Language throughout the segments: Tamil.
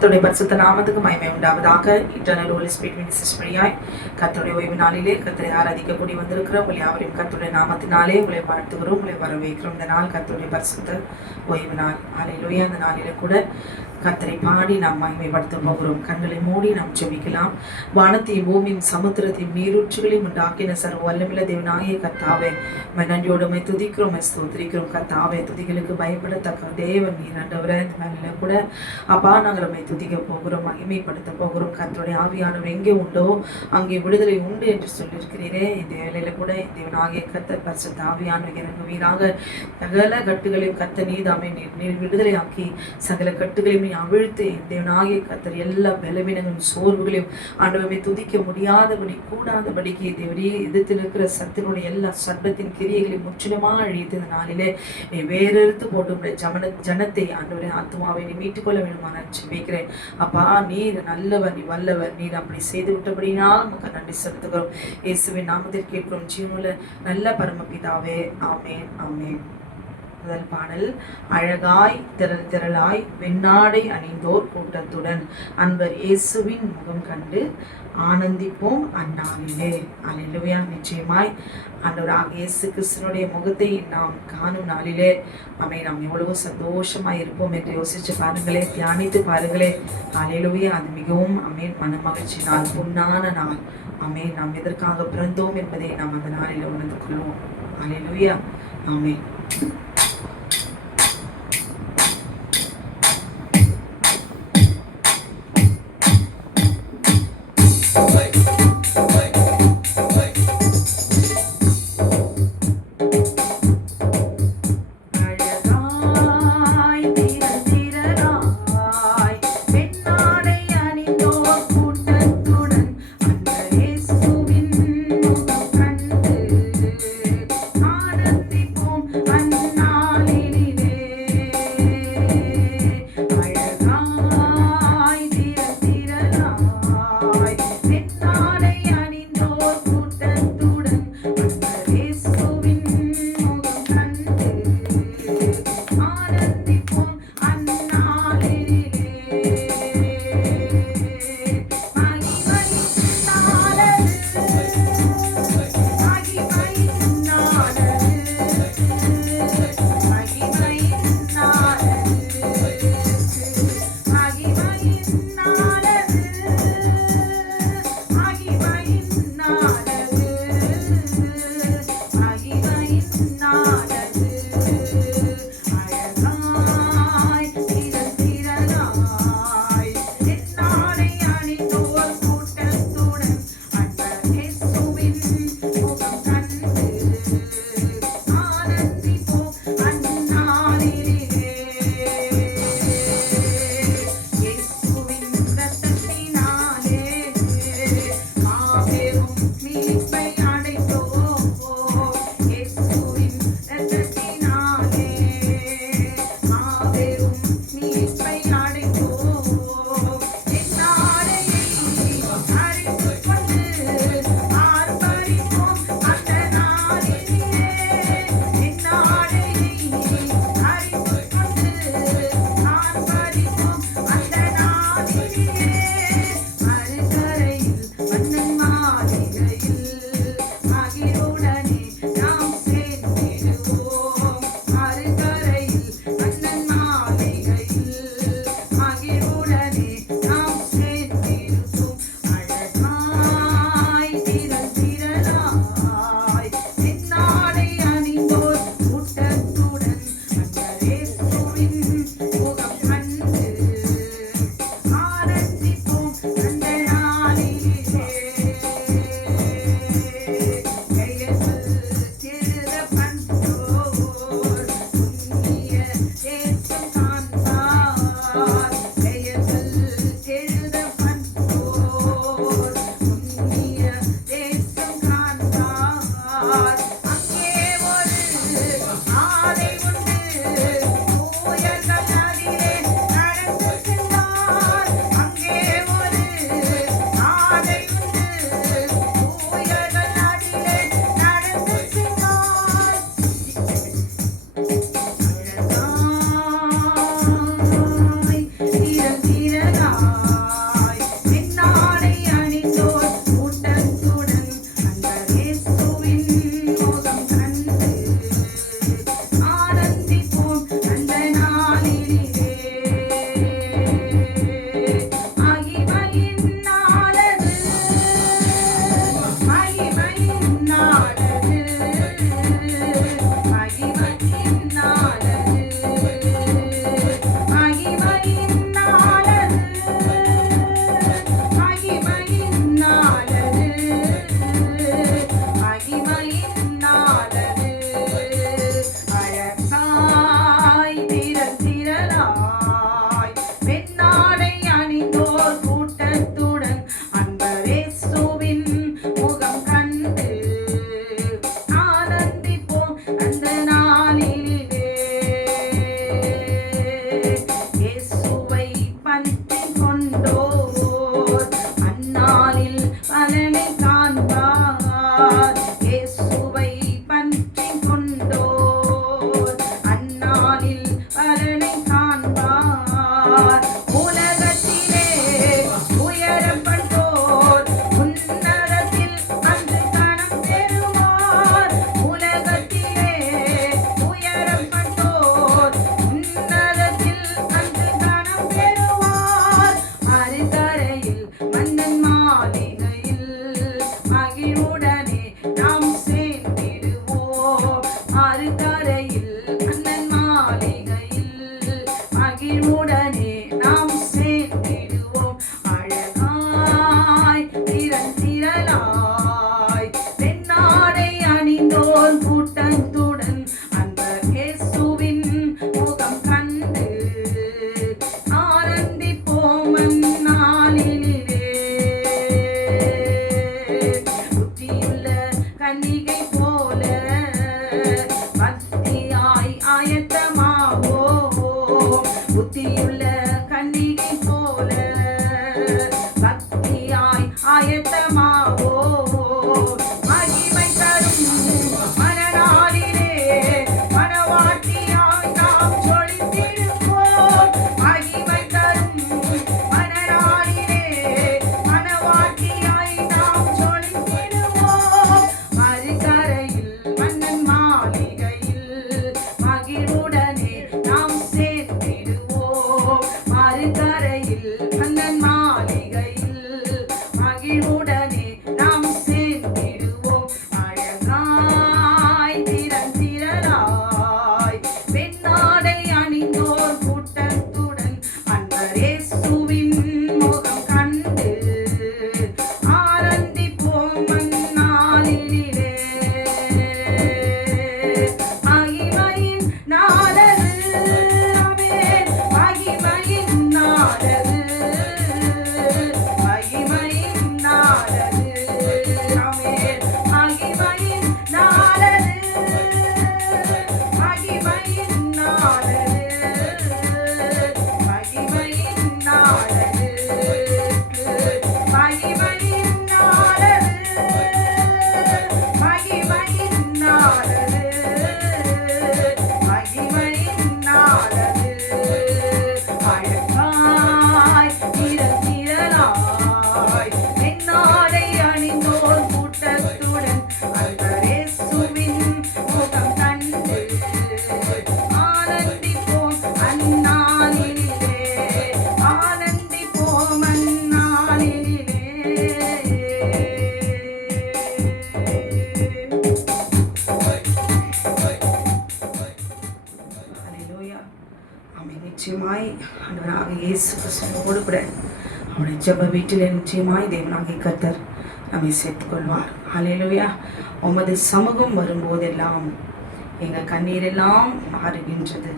கர்த்தருடைய பரிசுத்த நாமத்துக்கு மகிமை உண்டாவதாக. இன்டர்னல் ஹோலி ஸ்பிரிட் மினிஸ்ட்ரிஸ் வழியாய் கர்த்தருடைய ஓய்வு நாளிலே கர்த்தரை ஆராதிக்க கூடி வந்திருக்கிறோம். உங்களை யாவரையும் கர்த்தருடைய நாமத்தினாலே உங்களை வாழ்த்துகிறோம், உங்களை வரவேற்கிறோம். இந்த நாள் கர்த்தருடைய பரிசுத்த ஓய்வு நாள். அல்லேலூயா. அந்த நாளிலே கூட கர்த்தரை பாடி நாம் மகிமைப்படுத்த போகிறோம். கண்களை மூடி நாம் ஜெபிக்கலாம். வானத்தையும் பூமியின் சமுத்திரத்தையும் நீரூற்றுகளையும் உண்டாக்கின சர்வ வல்லமையுள்ள தேவனாகிய கர்த்தாவே, நன்றியோடு துதிக்கிறோம், ஸ்தோத்திரிக்கிறோம். கர்த்தாவே, துதிகளுக்கு பயப்படத்தக்க தேவன் நீர் ஆண்டவரே. இந்த நாளில கூட அப்பா நாங்கள் நம்மை துதிக்க போகிறோம், மகிமைப்படுத்த போகிறோம். கர்த்தருடைய ஆவியானவர் எங்கே உண்டோ அங்கே விடுதலை உண்டு என்று சொல்லியிருக்கிறீரே. இந்த வேளையில கூட தேவனாகிய கர்த்தர் பரிசுத்த ஆவியானவர் இறங்குவீராக. சகல கட்டுகளையும் கர்த்தர் நீதாமே நீர் விடுதலை ஆக்கி சகல கட்டுகளையும் அவிழ்த்து தேவனாகிய கர்த்தர் எல்லா பலவீனங்களும் சோர்வுகளையும் ஆண்டவரை துதிக்க முடியாதபடி கூடாதபடிக்கு தேவரே எதிர்த்து இருக்கிற சத்தினுடைய எல்லா சர்பத்தின் கிரியைகளையும் முற்றிலுமாக அழித்து இந்த நாளிலே வேறெடுத்து போட்டு ஜனத்தை ஆண்டவரை ஆத்மாவை நீ மீட்டுக்கொள்ள வேண்டுமா நான் ஜெபிக்கிறேன். அப்பா, நீர் நல்லவர், நீ வல்லவர். நீர் அப்படி செய்து விட்டபடினால் நமக்கு நன்றி செலுத்துகிறோம். இயேசுவின் நாமத்தில் கேட்கிறோம் ஜீவனுள்ள நல்ல பரமபிதாவே. ஆமேன், ஆமேன். முதல் பாடல். அழகாய் திரளாய் வெண்ணாடை அணிந்தோர் கூட்டத்துடன் அன்பர் இயேசுவின் முகம் கண்டு ஆனந்திப்போம் அந்நாளிலே. அல்லேலூயா. நிச்சயமாய் ஆண்டவராகிய இயேசு கிறிஸ்துவினுடைய முகத்தை நாம் காணும் நாளிலே நாம் எவ்வளவோ சந்தோஷமாய் இருப்போம் என்று யோசிச்சு பாருங்களே, தியானித்து பாருங்களே. அல்லேலூயா. அது மிகவும் மனமகிழ்ச்சி நாள், பொன்னான நாள். நாம் எதற்காக பிறந்தோம் என்பதை நாம் அந்த நாளில் உணர்ந்து கொள்வோம். அல்லேலூயா. ஆமென். உலகத்திலே உயரப்பட்டோர் உன்னதத்தில் அன்று கணம் பெறுவார். உலகத்திலே உயரப்பட்டோர் உன்னதத்தில் அன்று கணம் பெறுவார். அருகரையில் மன்னன் மாளிகையில் மகிழ்வுடனே நாம் சேர்ந்திடுவோம். அருகரையில் மன்னன் மாளிகையில் மகிழ்வுடனே நாம் சேர்ந்திடுவோம். அழகாய் திரளாய் பெண்ணாடை அணிந்தோர் கூட்டத்துடன் அன்பர் இயேசுவின் முகம் கண்டு ஆனந்திப்போம் அந்நாளிலே. புத்தியுள்ள கன்னிகை போல பக்தியாய் ஆயத்தமாவோம். புத்தியுள்ள கன்னிகை போல பக்தியாய் ஆயத்தமாவோம். மகிமை தரும் மனநாளிலே மனவாட்டியாய் நாம் ஜொலித்திடுவோம். மகிமை தரும் மனநாளிலே மனவாட்டியாய் நாம் ஜொலித்திடுவோம். மறுகரையில் மன்னன் மாளிகையில் மகிழ்வுடனே நாம் சேர்ந்திடுவோம். மறுகரையில் மன்னன் மாளிகையில் மகிழ்வுடனே நாம் சேர்ந்திடுவோம். அழகாய் திரளாய் பெண்ணாடை அணிந்தோர் கூட்டத்துடன் அன்பர் இயேசுவின் முகம் கண்டு ஆனந்திப்போம் அந்நாளிலே. மகிமையின் நாளது ஆமென். மகிமையின் நாளது. மகிமையின் நாளது ஆமென். மகிமையின் நாளது. மகிமையின் நாளது. மகிமையின் நாளது. மகிமையின் நாளது. மகிமையின் நாளது. மகிமையின் நாளது. அழகாய் திரளாய் பெண்ணாடை அணிந்தோர் கூட்டத்துடன் அன்பர் இயேசுவின் முகம் கண்டு ஆனந்திப்போம் அந்நாளிலே. ஆனந்திப்போம் அந்நாளிலே. ஹல்லேலூயா. ஆமென். நிச்சயமாய் ஆண்டவராகிய இயேசு கிறிஸ்துவோடு கூட அவருடைய ஜெப வீட்டிலே நிச்சயமாய் தேவனாகிய கர்த்தர் நம்மை சேர்த்துக் கொள்வார். ஹல்லேலூயா. உமது சமூகம் வரும்போதெல்லாம் எங்கள் கண்ணீரெல்லாம் மாறுகின்றது.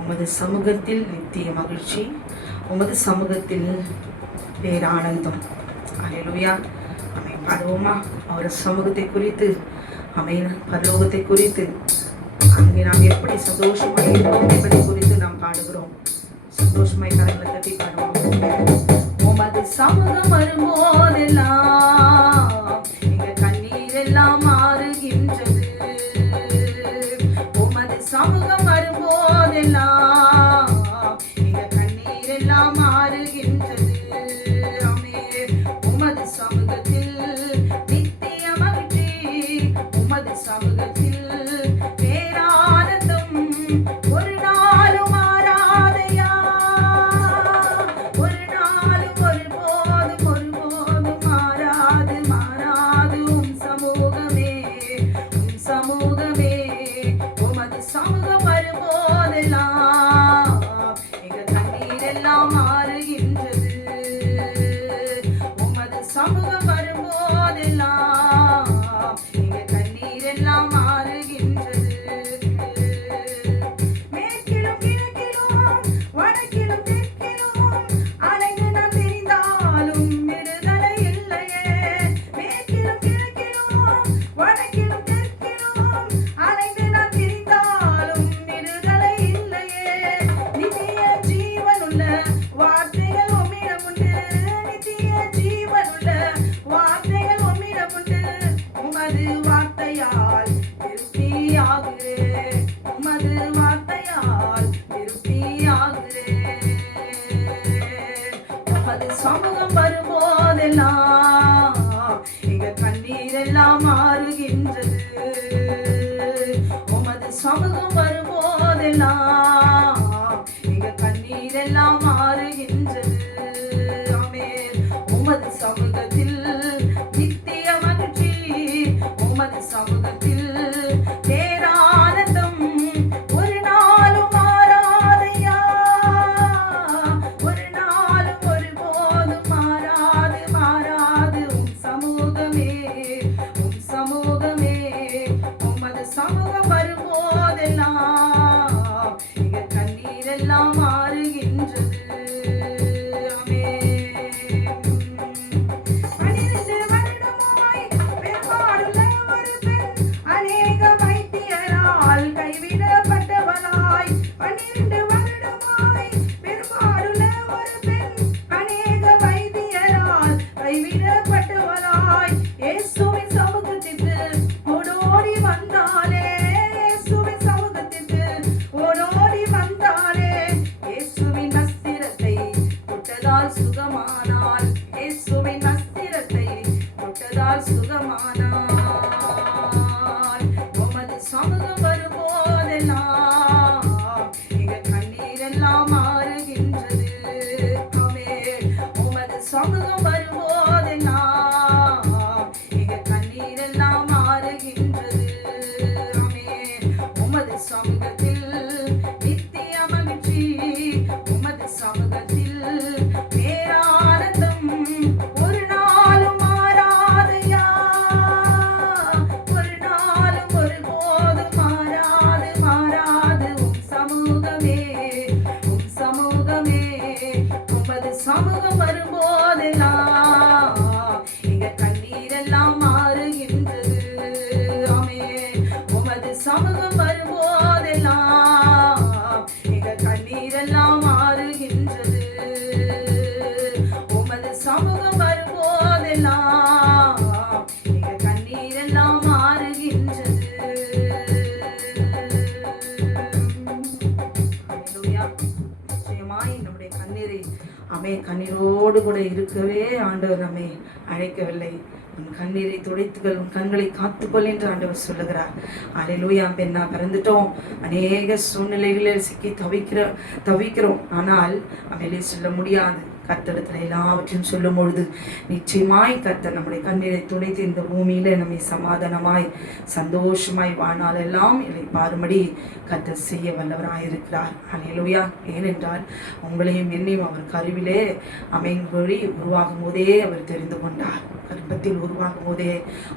உமது சமூகத்தில் நித்திய மகிழ்ச்சி, உமது சமூகத்தில் பேரானந்தம். ஹல்லேலூயா. ஆமென். பாடுவோமா அவர் சமூகத்தை குறித்து, ஆமென், பரலோகத்தை குறித்து, அங்கே நாம் எப்படி சந்தோஷமாய் இருப்போம் என்பதை குறித்து நாம் பாடுகிறோம். சந்தோஷமாய் கரங்களை தட்டி பாடுவோம். உமது சமூகம் வரும்போதெல்லாம் எங்க கண்ணீர் எல்லாம் மாறுகின்றது. உமது சமூகம் வரும்போதெல்லாம் எங்க கண்ணீர் எல்லாம் மாறுகின்றது. ஆமென். உமது சமூகத்தில் நித்திய மகிழ்ச்சி, உமது சமூகத்தில் பேரானந்தம் ஒரு நாளும் மாறாதையா. உமது சமூகம் வரும்போதெல்லாம் எங்க கண்ணீர் எல்லாம் மாறுகின்றது. உமது சமூகம் வரும்போதெல்லாம் எங்க கண்ணீர் எல்லாம் மாறுகின்றது. ஆமென். உமது சமூகத்தில் நித்திய மகிழ்ச்சி, உமது சமூகத்தில் பேரானந்தம் ஒரு நாளும் மாறாதையா, ஒரு நாளும் ஒருபோதும் மாறாது மாறாது. உம் சமூகமே, உம் சமூகமே, உமது சமூகம் வரும்போதெல்லாம் எங்க கண்ணீர் எல்லாம் மாறுகின்றது. சுகமானால் இயேசுவின் வஸ்திரத்தை தொட்டதால் சுகமானால். உமது சமூகம் வரும்போதெல்லாம் எங்க கண்ணீர் எல்லாம் மாறுகின்றது. ஆமென். உமது சமூகம் வரும்போதெல்லாம் எங்க கண்ணீர் எல்லாம் மாறுகின்றது. ஆமென். உமது சமூகத்தில் நித்திய மகிழ்ச்சி, உமது சமூகத்தில் பேரானந்தம் ஒரு நாளும் மாறாதையா, ஒரு நாளும் ஒருபோதும் மாறாது மாறாது. உம் சமூகமே, உம் சமூகமே, உமது சமூகம் வரும்போதெல்லாம் எங்க கண்ணீர் எல்லாம் மாறுகின்றது. ஆமென். உமது சமூகம் வரும்போதெல்லாம் எங்க கண்ணீர் எல்லாம் மாறுகின்றது. உமது சமூகம் வரும்போதெல்லாம் எங்க கண்ணீர் எல்லாம் மாறுகின்றது. ஹல்லேலூயா. நிச்சயமாய் நம்முடைய கண்ணீரை கண்ணீரோடு கூட இருக்கவே ஆண்டவர் நம்மை அழைக்கவில்லை. உன் கண்ணீரை துடைத்துகள், உன் கண்களை காத்துக்கொள் என்று ஆண்டவர் சொல்லுகிறார். அல்லேலூயா. பெண்ணா பிறந்துட்டோம், அநேக சூழ்நிலைகளில் சிக்கி தவிக்கிறோம். ஆனால் வெளியே சொல்ல முடியாது. கர்த்தரிடத்துல எல்லாவற்றையும் சொல்லும் பொழுது நிச்சயமாய் கர்த்தர் நம்முடைய கண்ணீரை துடைத்து இந்த பூமியில நம்மை சமாதானமாய் சந்தோஷமாய் வாழ்நாளெல்லாம் இல்லை பாரும்படி கர்த்தர் செய்ய வல்லவராயிருக்கிறார். அல்லேலூயா. ஏனென்றால் உங்களையும் என்னையும் அவர் கருவிலே அமைங்கொழி உருவாகும் போதே அவர் தெரிந்து கொண்டார். கர்ப்பத்தில்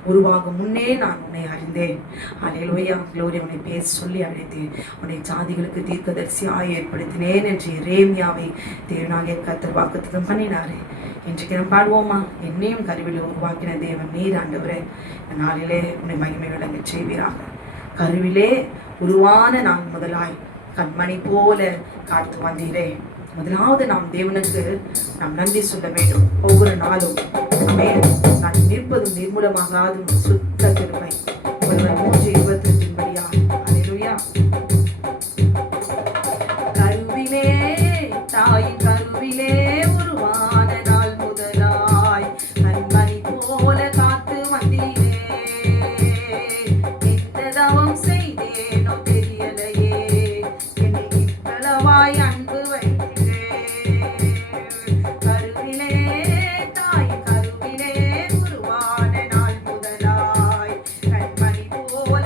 உருவாகும் முன்னே நான் உன்னை அறிந்தேன். அல்லேலூயா. க்ளோரி. உன்னை பேச சொல்லி அழைத்தேன், உன்னை ஜாதிகளுக்கு தீர்க்கதரிசியாய் ஏற்படுத்தினேன் என்று எரேமியாவை தேவனாகிய கர்த்தர் வாக்குத்தத்தம் பண்ணினாரே. இன்றைக்கு நம்ம பாடுவோமா? என்னையும் கருவிலே உருவாக்கின தேவன் நீர் ஆண்டவரே, நாளிலே உன்னை மகிமை விளங்க செய்வீராக. கருவிலே உருவான நான் முதலாய் கண்மணி போல காத்து வந்தீரே. முதலாவது நாம் தேவனுக்கு நாம் நன்றி சொல்ல வேண்டும். ஒவ்வொரு நாளும் நான் நிற்பதும் நிர்மூலமாகாதும் சுத்த கிருபை. 3:28 படியா. அல்லேலூயா. கருவிலே, தாயின் கருவிலே உருவான நாள் முதலாய் கண்மணி போல காத்து வந்தீரே. எந்த தவம் செய்தேனோ தெரியலையே, என்னை இவ்வளவாய் அன்பு வைத்தீரே. கருவிலே, தாயின் கருவிலே உருவான நாள் முதலாய் கண்மணி போல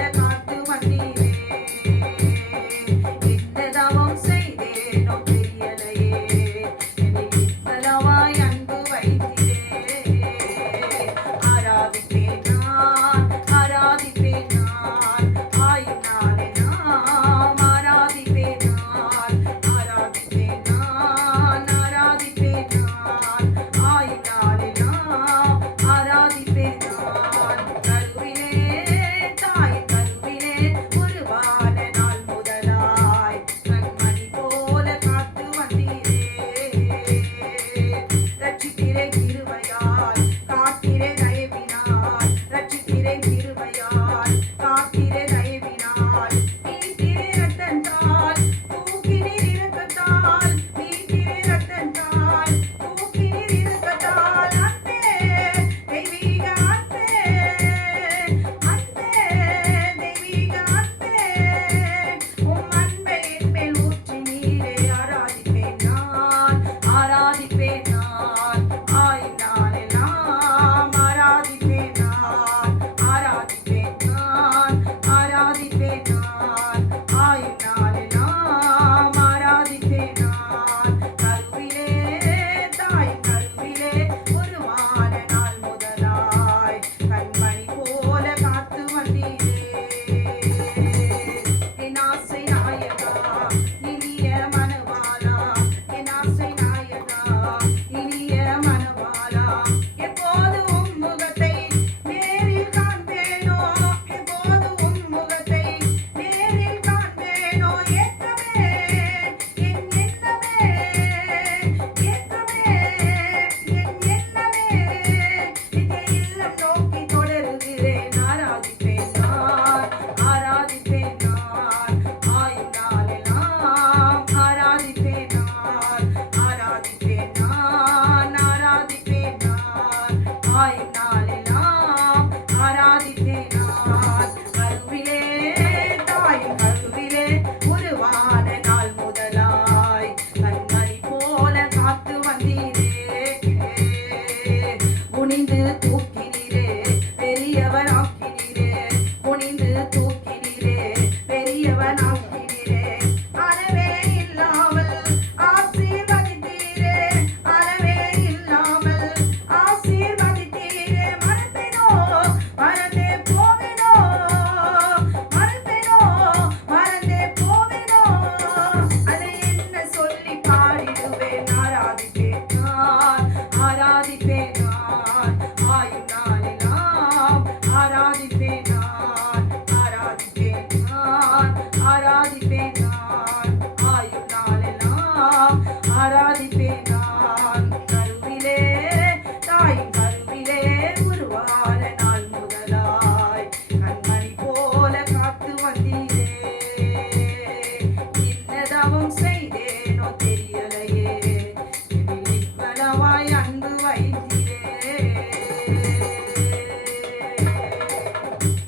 உணவாய் அன்பு வைத்தீரே.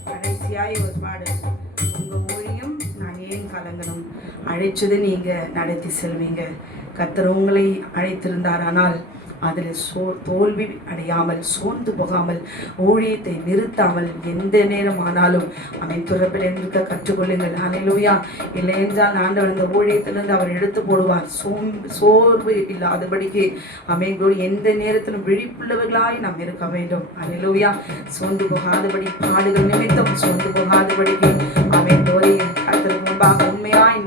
கடைசியாய் ஒரு பாடல், உங்க ஊழியம் நான் ஏன் கலங்கணும், அழைச்சது நீங்க நடத்தி செல்வீங்க. கர்த்தர் உங்களை அழைத்திருந்தார், ஆனால் அதில் தோல்வி அடையாமல் சோர்ந்து போகாமல் ஊழியத்தை நிறுத்தாமல் எந்த நேரம் ஆனாலும் அவன் துறப்பில் இருக்க கற்றுக்கொள்ளுங்கள். ஹல்லேலூயா. இல்லை என்றால் ஆண்டவர் இந்த ஊழியத்திலிருந்து அவர் எடுத்து போடுவார். சோர்வு இல்லாதபடிக்கு அமைங்களோடு எந்த நேரத்திலும் விழிப்புள்ளவர்களாய் நாம் இருக்க வேண்டும். ஹல்லேலூயா. சோர்ந்து போகாதபடி, பாடுகள் நிமித்தம் சோர்ந்து போகாதபடிக்கு அமைந்தோரை கர்த்தருக்கு முன்பாக உண்மையாய்